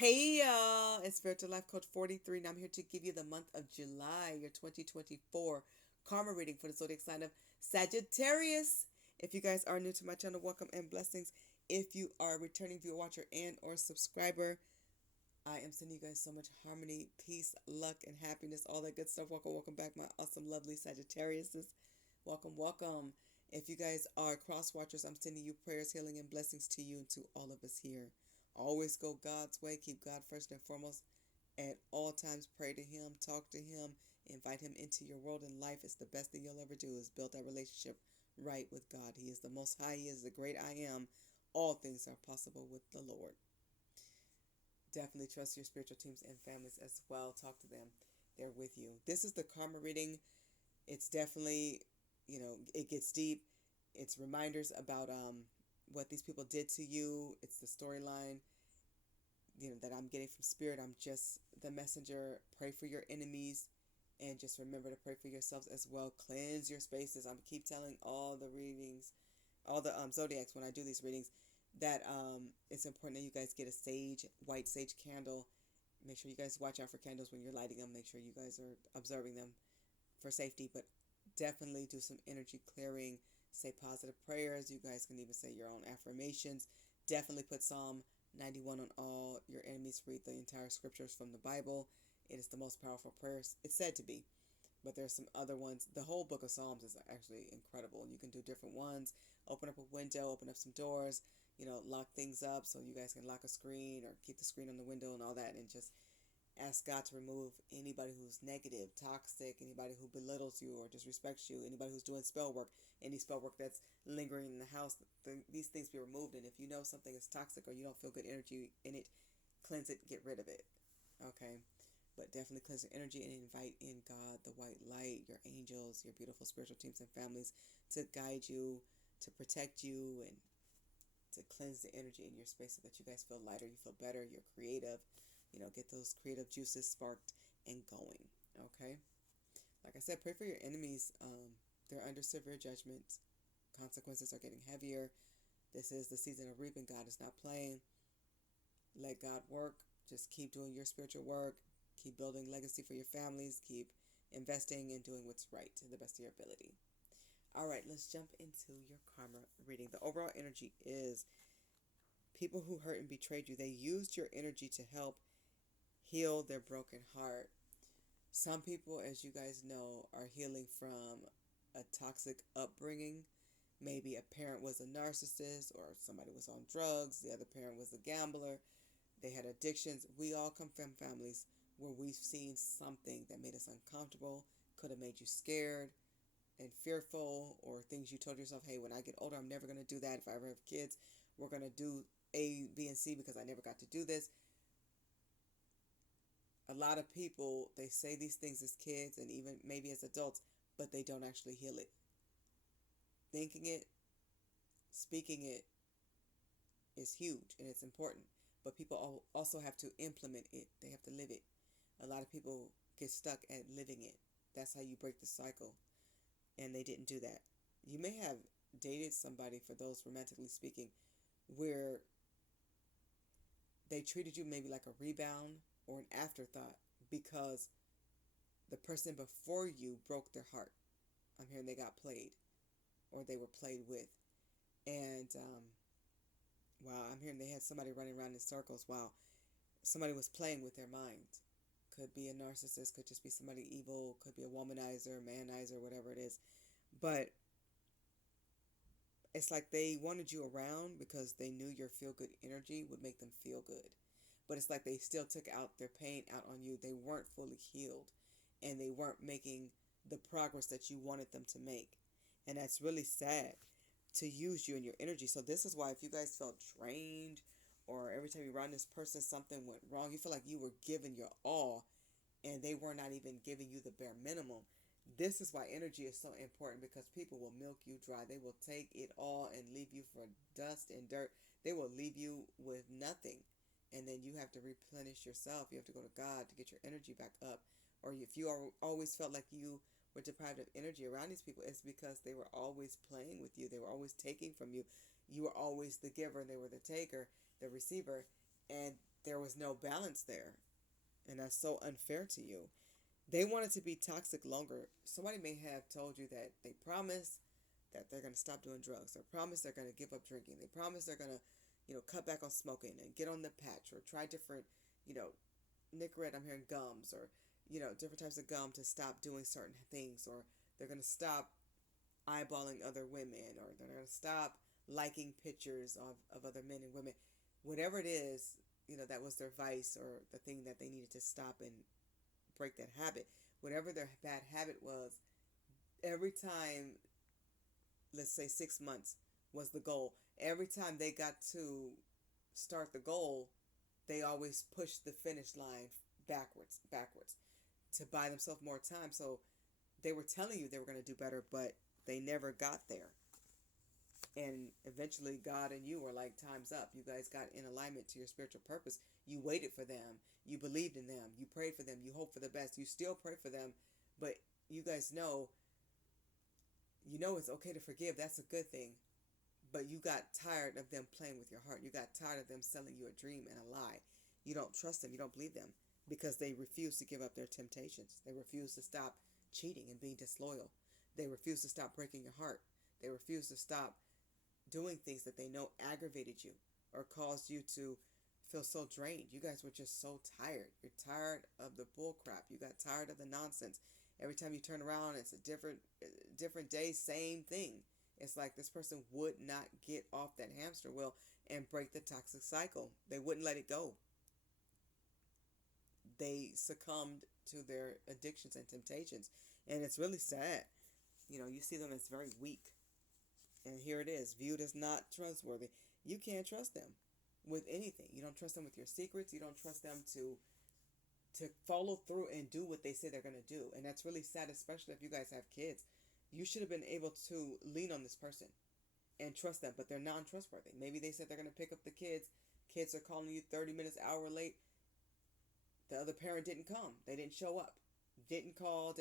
Hey y'all, it's Spiritual Life Coach 43, and I'm here to give you the month of July, your 2024 karma reading for the zodiac sign of Sagittarius. If you guys are new to my channel, welcome and blessings. If you are a returning viewer, watcher, and or subscriber, I am sending you guys so much harmony, peace, luck, and happiness, all that good stuff. Welcome, welcome back, my awesome, lovely Sagittariuses. Welcome, welcome. If you guys are cross watchers, I'm sending you prayers, healing, and blessings to you and to all of us here. Always go God's way. Keep God first and foremost. At all times, pray to Him, talk to Him, invite Him into your world and life. It's the best thing you'll ever do is build that relationship right with God. He is the Most High. He is the great I am. All things are possible with the Lord. Definitely trust your spiritual teams and families as well. Talk to them. They're with you. This is the karma reading. It's definitely, it gets deep. It's reminders about what these people did to you. It's the storyline, that I'm getting from spirit. I'm just the messenger. Pray for your enemies, and just remember to pray for yourselves as well. Cleanse your spaces. I'm keep telling all the readings, all the zodiacs when I do these readings, that it's important that you guys get a white sage candle. Make sure you guys watch out for candles when you're lighting them. Make sure you guys are observing them for safety, but definitely do some energy clearing. Say positive prayers. You guys can even say your own affirmations. Definitely put Psalm 91 on all your enemies. Read the entire scriptures from the Bible. It is the most powerful prayers. It's said to be. But there's some other ones. The whole book of Psalms is actually incredible. You can do different ones. Open up a window, open up some doors, lock things up so you guys can lock a screen or keep the screen on the window and all that, and just ask God to remove anybody who's negative, toxic, anybody who belittles you or disrespects you, anybody who's doing spell work, any spell work that's lingering in the house. These things be removed. And if you know something is toxic or you don't feel good energy in it, cleanse it, get rid of it. Okay? But definitely cleanse your energy and invite in God, the white light, your angels, your beautiful spiritual teams and families to guide you, to protect you, and to cleanse the energy in your space so that you guys feel lighter, you feel better, you're creative, get those creative juices sparked and going. Okay? Like I said, pray for your enemies. They're under severe judgment. Consequences are getting heavier. This is the season of reaping. God is not playing. Let God work. Just keep doing your spiritual work. Keep building legacy for your families. Keep investing and doing what's right to the best of your ability. All right, let's jump into your karma reading. The overall energy is people who hurt and betrayed you. They used your energy to help heal their broken heart. Some people, as you guys know, are healing from a toxic upbringing. Maybe a parent was a narcissist or somebody was on drugs. The other parent was a gambler. They had addictions. We all come from families where we've seen something that made us uncomfortable, could have made you scared and fearful, or things you told yourself, hey, when I get older, I'm never going to do that. If I ever have kids, we're going to do A, B, and C because I never got to do this. A lot of people, they say these things as kids and even maybe as adults, but they don't actually heal it. Thinking it, speaking it is huge and it's important, but people also have to implement it. They have to live it. A lot of people get stuck at living it. That's how you break the cycle, and they didn't do that. You may have dated somebody, for those romantically speaking, where they treated you maybe like a rebound or an afterthought because the person before you broke their heart. I'm hearing they got played or they were played with. And wow, I'm hearing they had somebody running around in circles. Wow, somebody was playing with their mind. Could be a narcissist, could just be somebody evil, could be a womanizer, manizer, whatever it is. But it's like they wanted you around because they knew your feel good energy would make them feel good. But it's like they still took out their pain out on you. They weren't fully healed and they weren't making the progress that you wanted them to make. And that's really sad, to use you and your energy. So this is why if you guys felt drained or every time you around this person something went wrong, you feel like you were giving your all and they were not even giving you the bare minimum. This is why energy is so important, because people will milk you dry. They will take it all and leave you for dust and dirt. They will leave you with nothing. And then you have to replenish yourself. You have to go to God to get your energy back up. Or if you always felt like you were deprived of energy around these people, it's because they were always playing with you. They were always taking from you. You were always the giver and they were the taker, the receiver. And there was no balance there. And that's so unfair to you. They wanted to be toxic longer. Somebody may have told you that they promise that they're going to stop doing drugs. They promise they're going to give up drinking. They promise they're going to, cut back on smoking and get on the patch or try different, you know, Nicorette, I'm hearing gums or, different types of gum to stop doing certain things, or they're going to stop eyeballing other women, or they're going to stop liking pictures of other men and women. Whatever it is, that was their vice or the thing that they needed to stop and break that habit. Whatever their bad habit was, every time, let's say 6 months was the goal, every time they got to start the goal, they always pushed the finish line backwards to buy themselves more time. So they were telling you they were going to do better, but they never got there. And eventually God and you were like, time's up. You guys got in alignment to your spiritual purpose. You waited for them. You believed in them. You prayed for them. You hoped for the best. You still pray for them. But you guys know, it's okay to forgive. That's a good thing. But you got tired of them playing with your heart. You got tired of them selling you a dream and a lie. You don't trust them. You don't believe them because they refuse to give up their temptations. They refuse to stop cheating and being disloyal. They refuse to stop breaking your heart. They refuse to stop doing things that they know aggravated you or caused you to feel so drained. You guys were just so tired. You're tired of the bull crap. You got tired of the nonsense. Every time you turn around, it's a different day, same thing. It's like this person would not get off that hamster wheel and break the toxic cycle. They wouldn't let it go. They succumbed to their addictions and temptations. And it's really sad. You see them as very weak. And here it is, viewed as not trustworthy. You can't trust them with anything. You don't trust them with your secrets. You don't trust them to follow through and do what they say they're going to do. And that's really sad, especially if you guys have kids. You should have been able to lean on this person and trust them, but they're non-trustworthy. Maybe they said they're going to pick up the kids. Kids are calling you 30 minutes, hour late. The other parent didn't come. They didn't show up. Didn't call.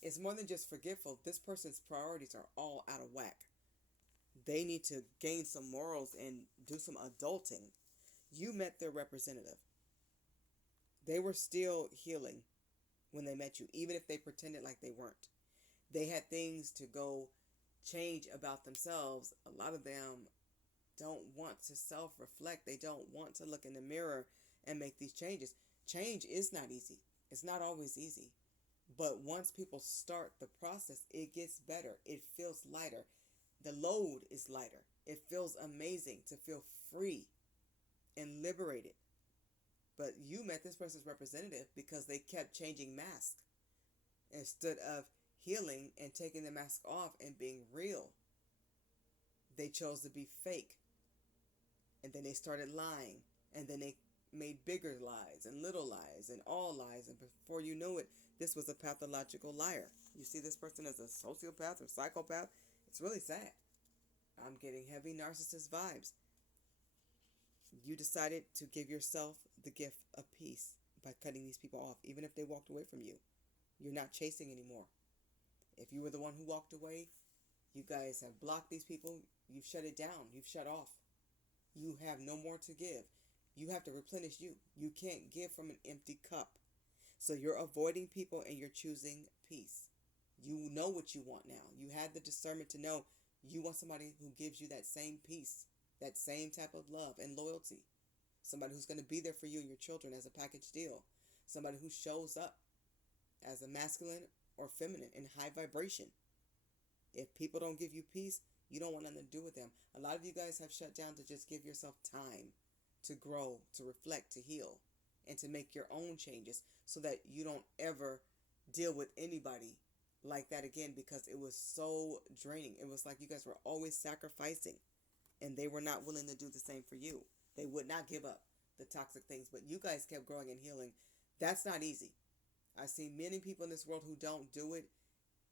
It's more than just forgetful. This person's priorities are all out of whack. They need to gain some morals and do some adulting. You met their representative. They were still healing when they met you, even if they pretended like they weren't. They had things to go change about themselves. A lot of them don't want to self-reflect. They don't want to look in the mirror and make these changes. Change is not easy. It's not always easy. But once people start the process, it gets better. It feels lighter. The load is lighter. It feels amazing to feel free and liberated. But you met this person's representative because they kept changing masks instead of healing and taking the mask off and being real. They chose to be fake. And then they started lying. And then they made bigger lies and little lies and all lies. And before you know it, this was a pathological liar. You see this person as a sociopath or psychopath. It's really sad. I'm getting heavy narcissist vibes. You decided to give yourself the gift of peace by cutting these people off, even if they walked away from you. You're not chasing anymore. If you were the one who walked away, you guys have blocked these people. You've shut it down. You've shut off. You have no more to give. You have to replenish you. You can't give from an empty cup. So you're avoiding people and you're choosing peace. You know what you want now. You had the discernment to know you want somebody who gives you that same peace, that same type of love and loyalty. Somebody who's going to be there for you and your children as a package deal. Somebody who shows up as a masculine or feminine in high vibration. If people don't give you peace, you don't want nothing to do with them. A lot of you guys have shut down to just give yourself time to grow, to reflect, to heal, and to make your own changes so that you don't ever deal with anybody like that again, because it was so draining. It was like you guys were always sacrificing and they were not willing to do the same for you. They would not give up the toxic things, but you guys kept growing and healing. That's not easy. I see many people in this world who don't do it.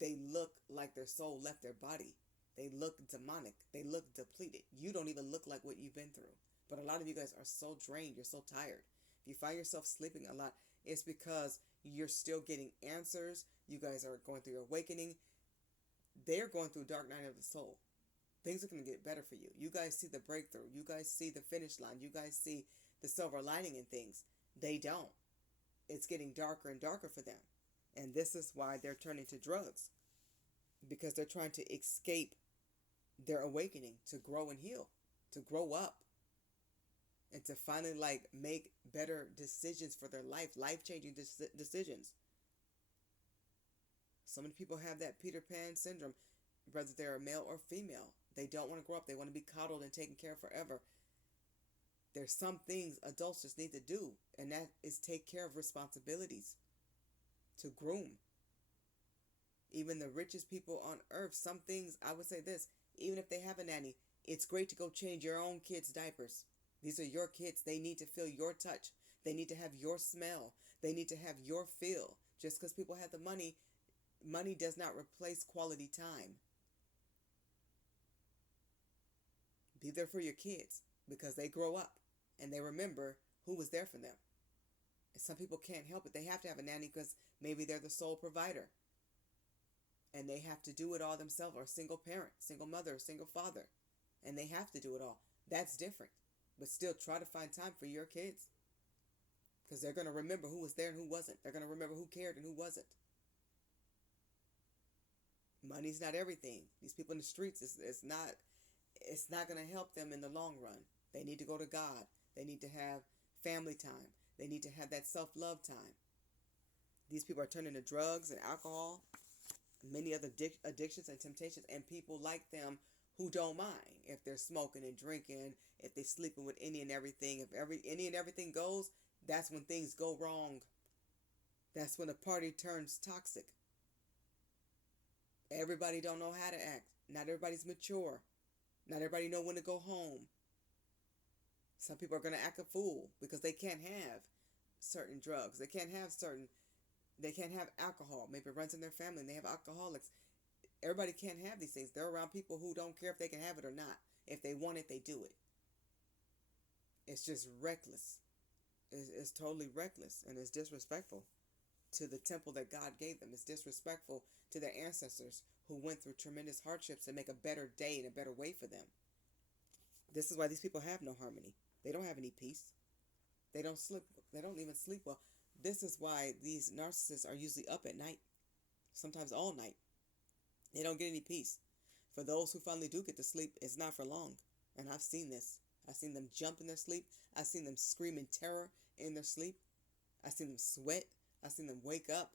They look like their soul left their body. They look demonic. They look depleted. You don't even look like what you've been through. But a lot of you guys are so drained. You're so tired. If you find yourself sleeping a lot, it's because you're still getting answers. You guys are going through your awakening. They're going through dark night of the soul. Things are going to get better for you. You guys see the breakthrough. You guys see the finish line. You guys see the silver lining in things. They don't. It's getting darker and darker for them. And this is why they're turning to drugs, because they're trying to escape their awakening, to grow and heal, to grow up, and to finally like make better decisions for their life-changing decisions. So many people have that Peter Pan syndrome, whether they're a male or female. They don't want to grow up. They want to be coddled and taken care of forever. There's some things adults just need to do, and that is take care of responsibilities, to groom. Even the richest people on earth, some things, I would say this, even if they have a nanny, it's great to go change your own kids' diapers. These are your kids. They need to feel your touch. They need to have your smell. They need to have your feel. Just because people have the money, money does not replace quality time. Be there for your kids, because they grow up and they remember who was there for them. And some people can't help it. They have to have a nanny because maybe they're the sole provider, and they have to do it all themselves, or a single parent, single mother, single father, and they have to do it all. That's different. But still, try to find time for your kids, because they're going to remember who was there and who wasn't. They're going to remember who cared and who wasn't. Money's not everything. These people in the streets, it's not going to help them in the long run. They need to go to God. They need to have family time. They need to have that self-love time. These people are turning to drugs and alcohol, many other addictions and temptations, and people like them who don't mind if they're smoking and drinking, if they're sleeping with any and everything. If any and everything goes, that's when things go wrong. That's when a party turns toxic. Everybody don't know how to act. Not everybody's mature. Not everybody know when to go home. Some people are going to act a fool because they can't have certain drugs. They can't have alcohol. Maybe it runs in their family and they have alcoholics. Everybody can't have these things. They're around people who don't care if they can have it or not. If they want it, they do it. It's just reckless. It's totally reckless, and it's disrespectful to the temple that God gave them. It's disrespectful to their ancestors who went through tremendous hardships to make a better day and a better way for them. This is why these people have no harmony. They don't have any peace. They don't sleep. They don't even sleep well. This is why these narcissists are usually up at night, sometimes all night. They don't get any peace. For those who finally do get to sleep, it's not for long. And I've seen this. I've seen them jump in their sleep. I've seen them scream in terror in their sleep. I've seen them sweat. I've seen them wake up.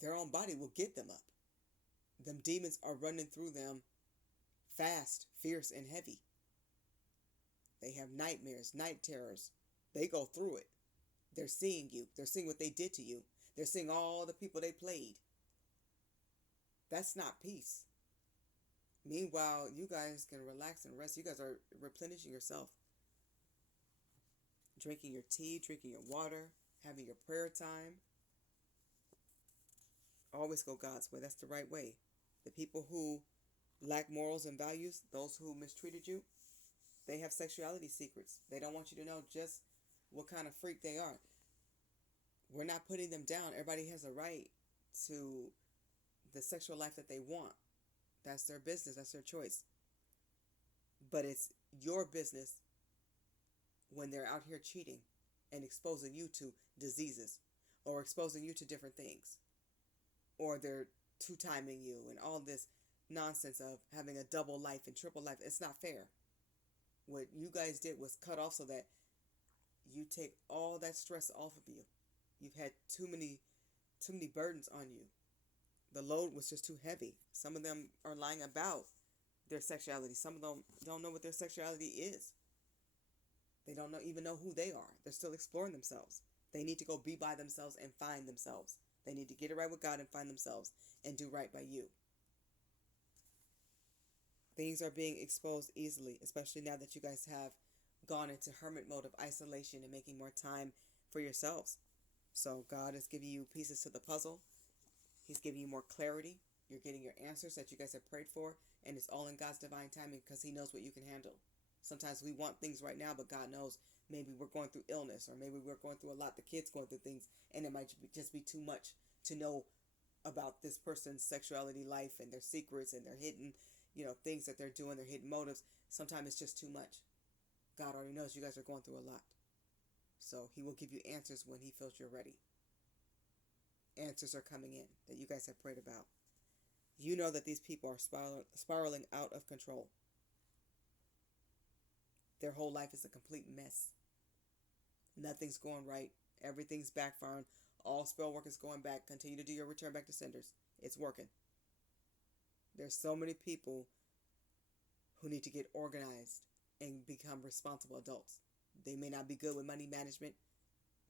Their own body will get them up. Them demons are running through them fast, fierce, and heavy. They have nightmares, night terrors. They go through it. They're seeing you. They're seeing what they did to you. They're seeing all the people they played. That's not peace. Meanwhile, you guys can relax and rest. You guys are replenishing yourself. Drinking your tea, drinking your water, having your prayer time. Always go God's way. That's the right way. The people who lack morals and values, those who mistreated you, they have sexuality secrets. They don't want you to know just what kind of freak they are. We're not putting them down. Everybody has a right to the sexual life that they want. That's their business. That's their choice. But it's your business when they're out here cheating and exposing you to diseases, or exposing you to different things, or they're two-timing you and all this nonsense of having a double life and triple life. It's not fair. What you guys did was cut off so that you take all that stress off of you. You've had too many burdens on you. The load was just too heavy. Some of them are lying about their sexuality. Some of them don't know what their sexuality is. They don't even know who they are. They're still exploring themselves. They need to go be by themselves and find themselves. They need to get it right with God and find themselves and do right by you. Things are being exposed easily, especially now that you guys have gone into hermit mode of isolation and making more time for yourselves. So God is giving you pieces to the puzzle. He's giving you more clarity. You're getting your answers that you guys have prayed for, and it's all in God's divine timing because He knows what you can handle. Sometimes we want things right now, but God knows maybe we're going through illness, or maybe we're going through a lot, the kids going through things, and it might just be too much to know about this person's sexuality life and their secrets and their hidden, things that they're doing, their hidden motives. Sometimes it's just too much. God already knows you guys are going through a lot. So he will give you answers when he feels you're ready. Answers are coming in that you guys have prayed about. You know that these people are spiraling out of control. Their whole life is a complete mess. Nothing's going right. Everything's backfiring. All spell work is going back. Continue to do your return back to senders. It's working. There's so many people who need to get organized and become responsible adults. They may not be good with money management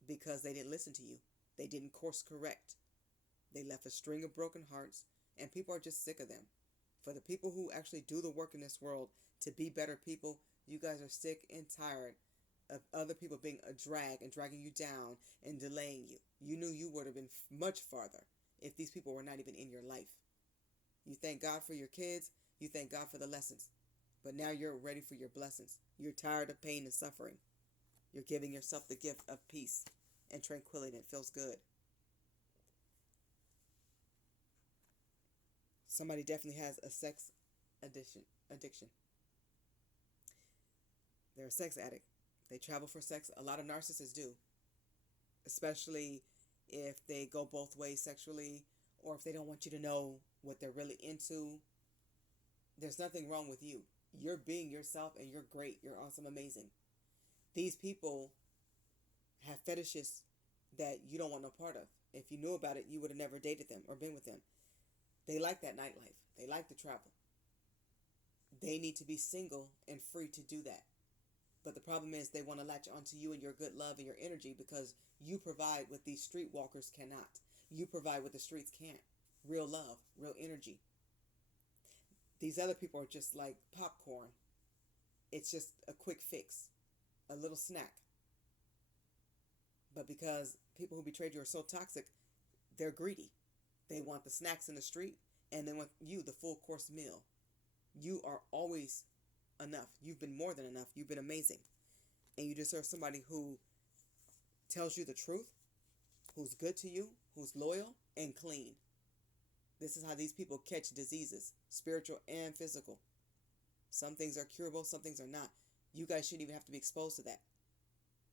because they didn't listen to you. They didn't course correct. They left a string of broken hearts, and people are just sick of them. For the people who actually do the work in this world to be better people, you guys are sick and tired of other people being a drag and dragging you down and delaying you. You knew you would have been much farther if these people were not even in your life. You thank God for your kids. You thank God for the lessons. But now you're ready for your blessings. You're tired of pain and suffering. You're giving yourself the gift of peace and tranquility. It feels good. Somebody definitely has a sex addiction. They're a sex addict. They travel for sex. A lot of narcissists do, especially if they go both ways sexually, or if they don't want you to know what they're really into. There's nothing wrong with you. You're being yourself, and you're great. You're awesome, amazing. These people have fetishes that you don't want no part of. If you knew about it, you would have never dated them or been with them. They like that nightlife. They like to travel. They need to be single and free to do that. But the problem is they want to latch onto you and your good love and your energy because you provide what these streetwalkers cannot. You provide what the streets can't. Real love, real energy. These other people are just like popcorn. It's just a quick fix, a little snack. But because people who betrayed you are so toxic, they're greedy. They want the snacks in the street, and they want you the full course meal. You are always enough. You've been more than enough. You've been amazing. And you deserve somebody who tells you the truth, who's good to you, who's loyal and clean. This is how these people catch diseases, spiritual and physical. Some things are curable, some things are not. You guys shouldn't even have to be exposed to that.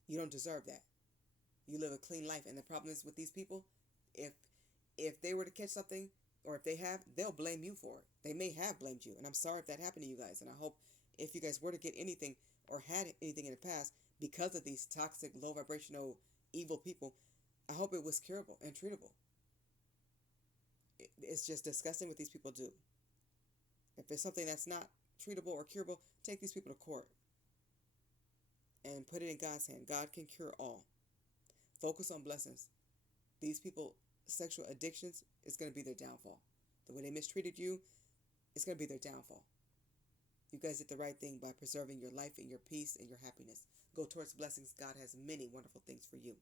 You don't deserve that. You live a clean life. And the problem is with these people, if they were to catch something, or if they have, they'll blame you for it. They may have blamed you. And I'm sorry if that happened to you guys. And I hope if you guys were to get anything or had anything in the past because of these toxic, low vibrational, evil people, I hope it was curable and treatable. It's just disgusting what these people do. If it's something that's not treatable or curable, take these people to court and put it in God's hand. God can cure all. Focus on blessings. These people, sexual addictions is going to be their downfall. The way they mistreated you, it's going to be their downfall. You guys did the right thing by preserving your life and your peace and your happiness. Go towards blessings. God has many wonderful things for you.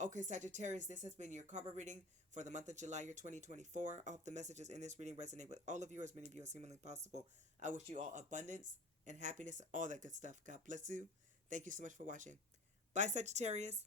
Okay, Sagittarius, this has been your karma reading for the month of July, year 2024. I hope the messages in this reading resonate with all of you, as many of you as humanly possible. I wish you all abundance and happiness and all that good stuff. God bless you. Thank you so much for watching. Bye, Sagittarius.